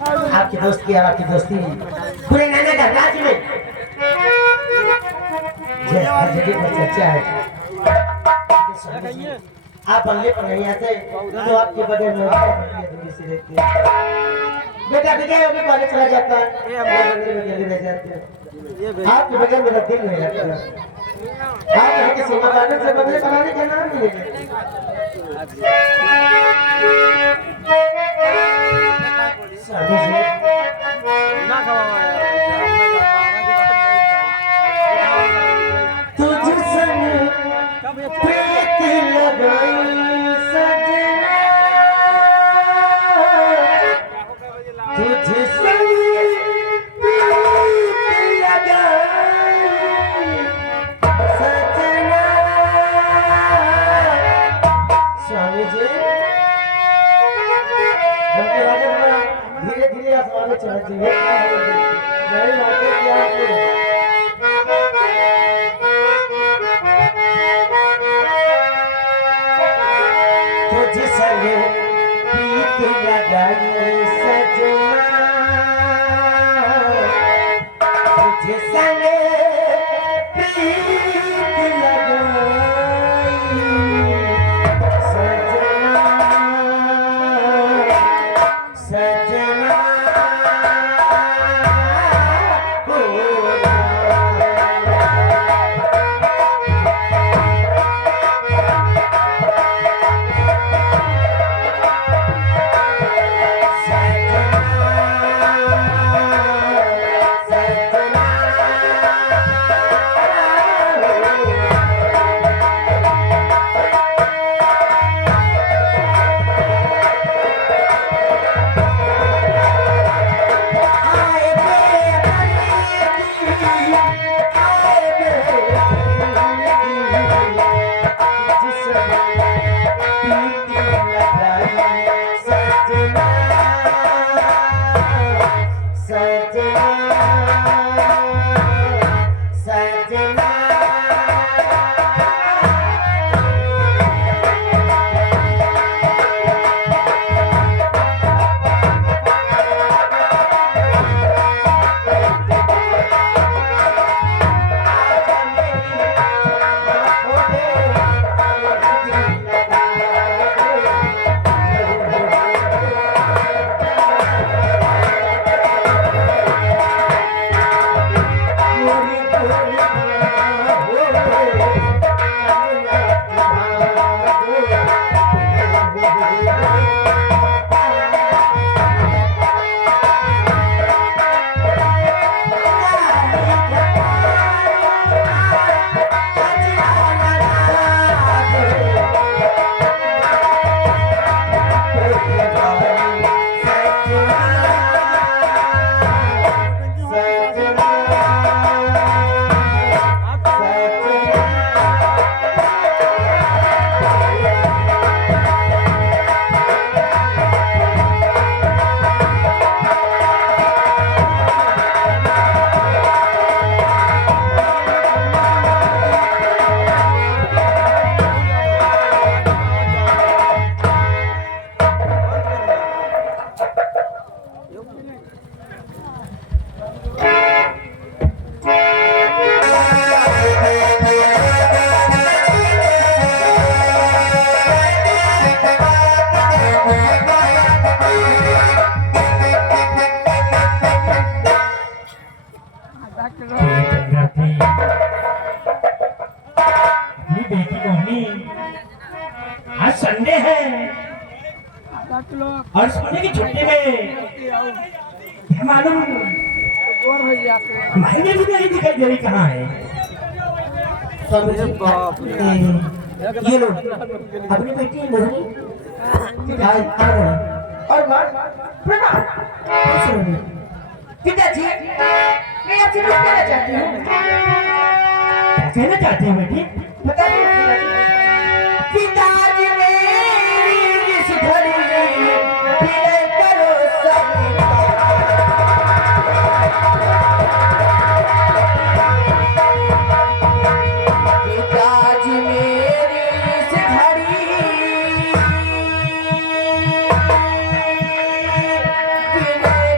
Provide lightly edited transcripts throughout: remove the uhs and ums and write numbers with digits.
आपकी दोस्ती और आपकी दोस्ती पूरे नैना का राज्य में जगह पर चर्चा है। आप बंगले पर नहीं आते तो आपके बगैर में दूरी से रहते हैं। बेटा विजय होगी कॉलेज चला जाता है, बंगले में अकेले रह जाते हैं। आपके बगैर मेरा दिल नहीं लगता। आप यहाँ के सेवा करने से बंगले बनाने का नाम नहीं लेते। स्वामी जी ना खवावा तुझ संग प्रीत लगाई सजना, तुझ संग प्रीत लगाई सजना। स्वामी जी उनके राजा धीरे धीरे आसमान में चढ़ती है। नहीं मानते क्या तुझ संग प्रीत लगाई सजना, तुझ संग प्रीत लगाई सजना, सजना आज संडे है और संडे की छुट्टी में मालूम महीने भी नहीं दिखाई दे रही कहाँ है। ये लो अपनी बेटी नजरी और पिताजी मैं आपसे कुछ कहना चाहती हूँ। कहना चाहती हूँ बेटी बताइए। पिताजी मेरी इस घड़ी पीड़े करो पिताजी मेरी इस घड़ी पीड़े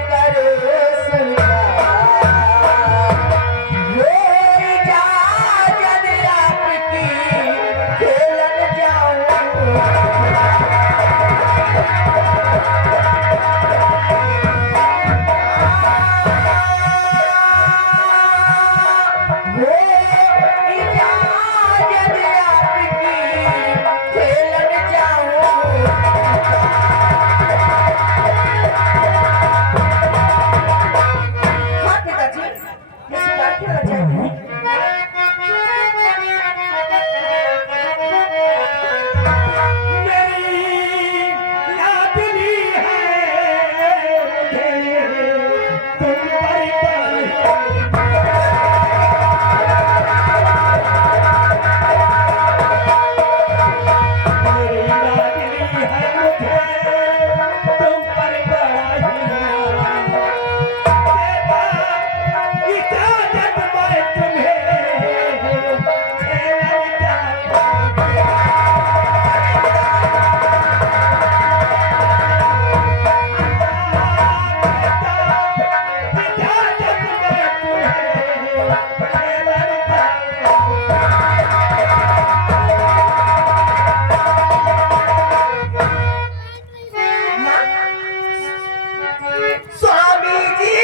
स्वामी जी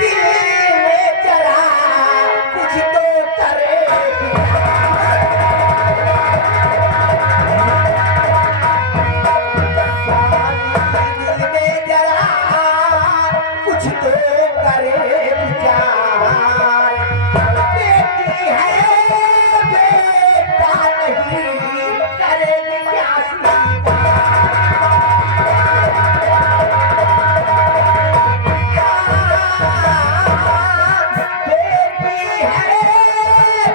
दिल में जरा कुछ तो करे। कुछ तो करे विचार, बेटी है बेटा नहीं करेगी क्या बेटी है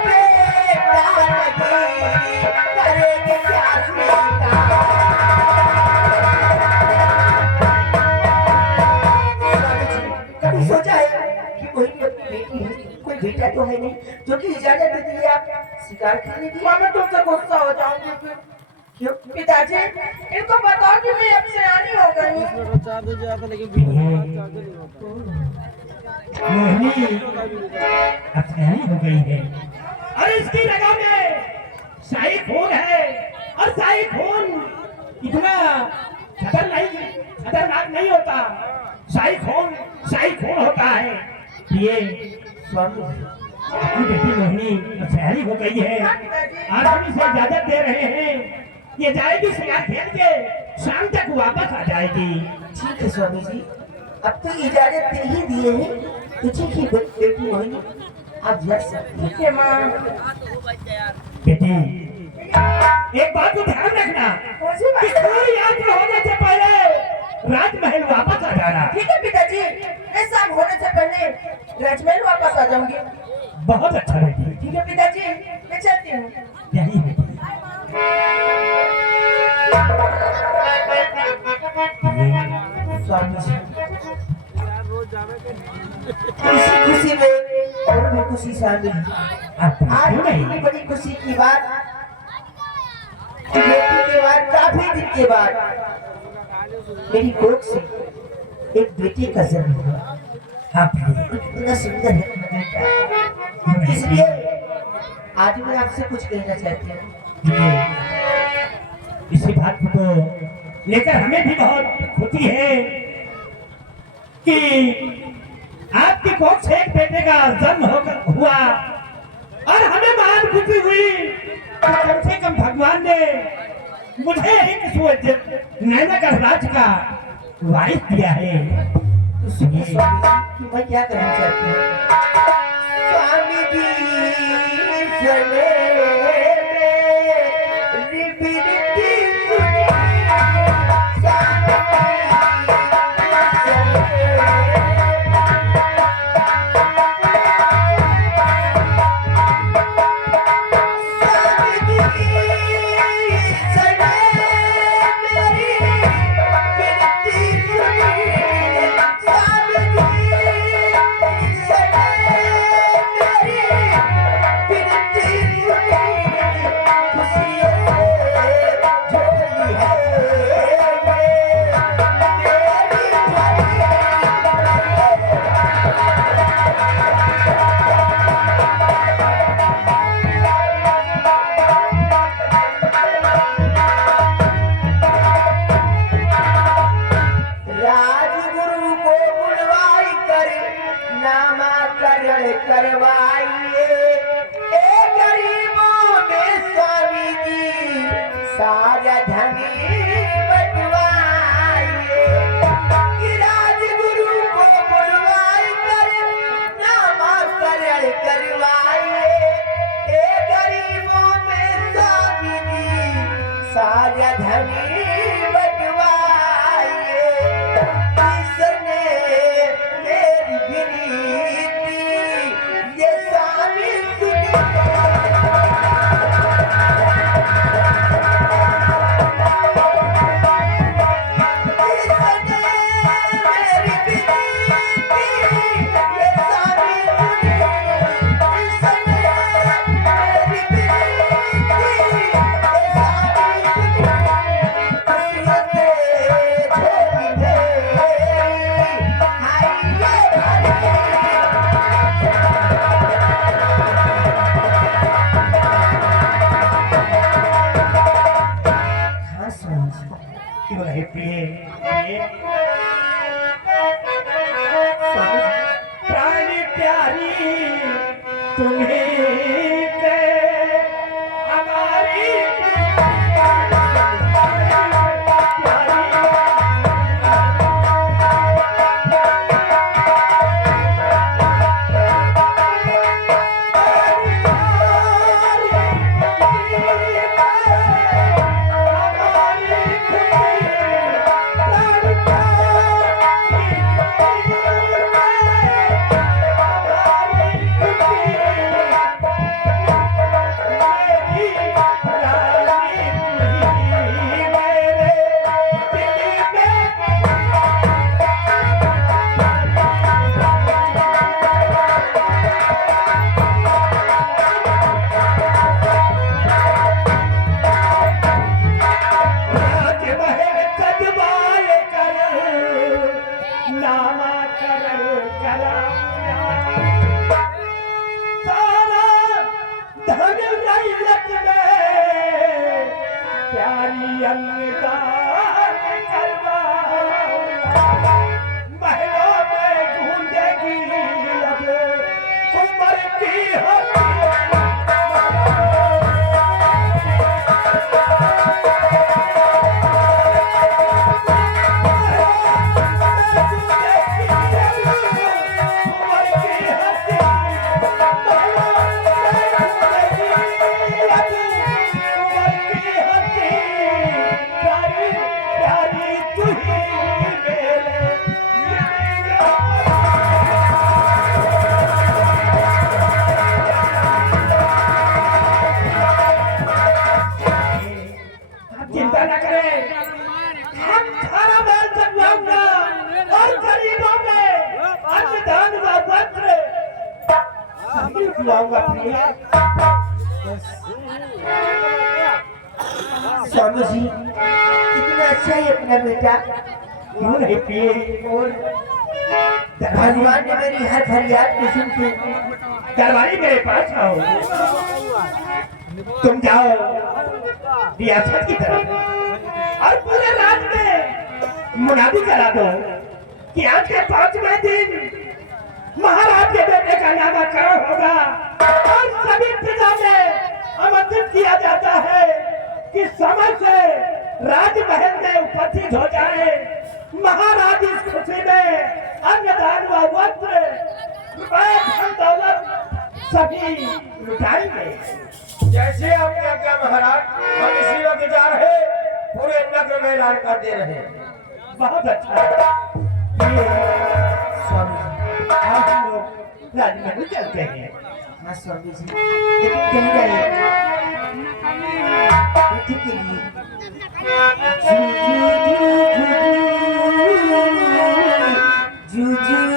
बेटा नहीं करेगी क्या कभी सोचा है कि कोई बेटी है, कोई बेटा तो है नहीं जो कि इजाजत दे दी आप शिकार करने की? मैं तुमसे गुस्सा हो जाऊंगी फिर। क्यों? पिताजी इनको बताओ कि मैं अब सियानी हो गई हूँ। मोहिनी अब सियानी हो गई है और इसकी रगों में शाही खून है और शाही खून इतना खतरनाक नहीं होता। शाही खून होता है। ये स्वामी अपनी बेटी मोहिनी अब सियानी हो गई है। आज हम इसे इजाजत दे रहे हैं, ये जाएगी शिकार खेल के शाम तक वापस आ जाएगी। ठीक है स्वामी जी, अब तो इजाजत दे ही दिए हैं तो ठीक है बेटी मोहिनी आप जा सकती हैं। ठीक है माँ। बेटी एक बात को ध्यान रखना कि कोई यात्रा होने से पहले राजमहल वापस आ जाना। ठीक है पिताजी, मैं शाम होने से पहले राजमहल वापस आ जाऊंगी। बहुत अच्छा बेटी। ठीक है पिताजी, मैं चलती हूँ। यही बेटी स्वामी जी खुशी में और भी खुशी शामिल है। आज इतनी बड़ी खुशी की बात बेटी के बाद काफी दिन के बाद मेरी कोख से एक बेटी का जन्म हुआ। इतना सुंदर है बेटा, इसलिए आज मैं आपसे कुछ कहना चाहती हूँ। इसी बात को लेकर हमें भी बहुत खुशी है कि आपकी कोख से एक बेटे का जन्म हुआ और हमें महान खुशी हुई। कम से कम भगवान ने मुझे एक नैना का राज का वारिस दिया है। तो सुनिए स्वामी जी कि मैं क्या कहना चाहती हूँ। स्वामी जी चले मेरी विनती सुनिए। स्वामी करवाइए गरीबों में स्वामी जी सारा धनी बटवाइए। राजगुरु को बुलवाई कर नामाकरण करवाइए। गरीबों में स्वामी जी सारा धनी बटवाइए। किसने मेरी विनीति ये स्वामी सुनिए। तुम्हीं के हमारी प्यारी अंगदान करवा महलों में गूंजेगी अब उम्र की चिंता न करें, हम सारा बैल चढ़वाऊंगा और गरीबों में अन्नदान व वस्त्र सभी खिलाऊंगा। स्वामी जी इतना अच्छा है अपना बेटा, क्यों नहीं पिए? और भगवान ने मेरी हर फरियाद को सुन के दरबारी मेरे पास आओ, तुम जाओ रियासत की तरफ और पूरे राज्य में मुनादी करा दो कि आज के 5वें दिन महाराज के बेटे का नामकरण होगा और सभी प्रजा में आमंत्रित किया जाता है कि समय से राजमहल में उपस्थित हो जाए। महाराज इस खुशी में अन्नदान व वस्त्र रुपए धन दौलत सभी लुटाएंगे। जैसे आपने आज्ञा महाराज, हम इसी वक्त जा रहे पूरे नगर में ऐलान कर दे रहे। बहुत अच्छा ये स्वामी जी। आज हम लोग राजमहल चलते हैं। हाँ स्वामी जी, लेकिन कहीं जाइए बेटी के लिए जू जू जू जू जू जू जू